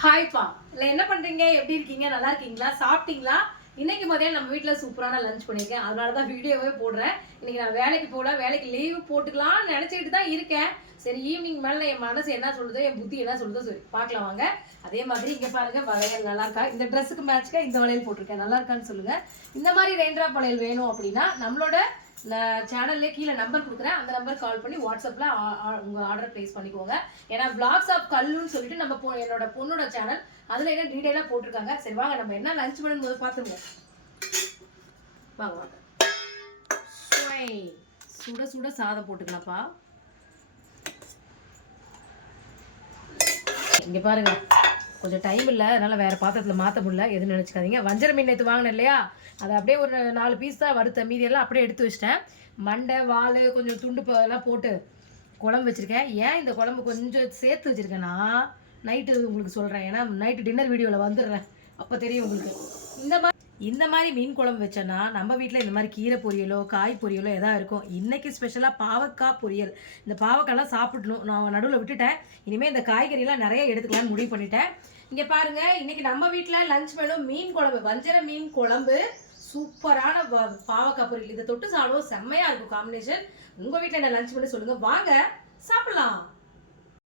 ஹாய்ப்பா இல்லை என்ன பண்ணுறீங்க, எப்படி இருக்கீங்க, நல்லா இருக்கீங்களா, சாப்பிட்டீங்களா? இன்னைக்கு மதியம் நம்ம வீட்டில் சூப்பரான லஞ்ச் பண்ணியிருக்கேன். அதனால தான் வீடியோவே போடுறேன். இன்னைக்கு நான் வேலைக்கு போகல, வேலைக்கு லீவு போட்டுக்கலாம்னு நினச்சிக்கிட்டு தான் இருக்கேன். சரி, ஈவினிங் மேலே என் மனசு என்ன சொல்லுதோ, என் புத்தி என்ன சொல்லுதோ சரி பார்க்கலாம் வாங்க. அதே மாதிரி இங்கே பாருங்க, வளையல் நல்லா இருக்கா? இந்த ட்ரெஸ்ஸுக்கு மேட்ச்க்கா இந்த வளையல் போட்டிருக்கேன், நல்லா இருக்கான்னு சொல்லுங்கள். இந்த மாதிரி ரெயின்ட்ராப் வளையல் வேணும் அப்படின்னா நம்மளோட சேனல்லே கீழே நம்பர் கொடுக்குறேன், அந்த நம்பர் கால் பண்ணி வாட்ஸ்அப்பில் உங்கள் ஆர்டர் ப்ளேஸ் பண்ணிக்கோங்க. ஏன்னா பிளாக்ஸ் ஆஃப் கல்லுன்னு சொல்லிட்டு நம்ம என்னோட பொண்ணோட சேனல், அதில் என்ன டீட்டெயிலாக போட்டிருக்காங்க. சரி வாங்க, நம்ம என்ன லஞ்ச் பண்ணும்போது பார்த்துருங்க. வாங்க வாங்க. சுட சுட சாதம் போட்டுக்கலாம்ப்பா. இங்கே பாருங்க, கொஞ்சம் டைம் இல்லை, அதனால் வேறு பாத்திரத்தில் மாற்ற முடியல, எதுவும் நினச்சிக்காதீங்க. வஞ்சர மீன் நேற்று வாங்கினேன் இல்லையா, அதை அப்படியே ஒரு 4 பீஸ் தான் வறுத்த, மீதியெல்லாம் அப்படியே எடுத்து வச்சிட்டேன். மண்டை வால் கொஞ்சம் துண்டு எல்லாம் போட்டு குழம்பு வச்சுருக்கேன். ஏன் இந்த குழம்பு கொஞ்சம் சேர்த்து வச்சுருக்கேன்னா நைட்டு உங்களுக்கு சொல்கிறேன், ஏன்னா நைட்டு டின்னர் வீடியோவில் வந்துடுறேன், அப்போ தெரியும் உங்களுக்கு. இந்த மாதிரி மீன் குழம்பு வச்சோன்னா நம்ம வீட்டில் இந்த மாதிரி கீரை பொரியலோ காய் பொரியலோ எதாவது இருக்கும். இன்றைக்கி ஸ்பெஷலாக பாவக்காய் பொரியல். இந்த பாவக்காய்லாம் சாப்பிடணும், நான் நடுவில் விட்டுட்டேன். இனிமேல் இந்த காய்கறியெல்லாம் நிறைய எடுத்துக்கலாம்னு முடிவு பண்ணிட்டேன். இங்கே பாருங்கள், இன்றைக்கி நம்ம வீட்டில் லஞ்ச் மெனு மீன் குழம்பு, வஞ்சர மீன் குழம்பு, சூப்பரான பாவக்காய் பொரியல். இதை தொட்டு சாப்பிடுவோம், செம்மையாக இருக்கும் காம்பினேஷன். உங்கள் வீட்டில் என்ன லஞ்ச் மெனு சொல்லுங்கள், வாங்க சாப்பிட்லாம்.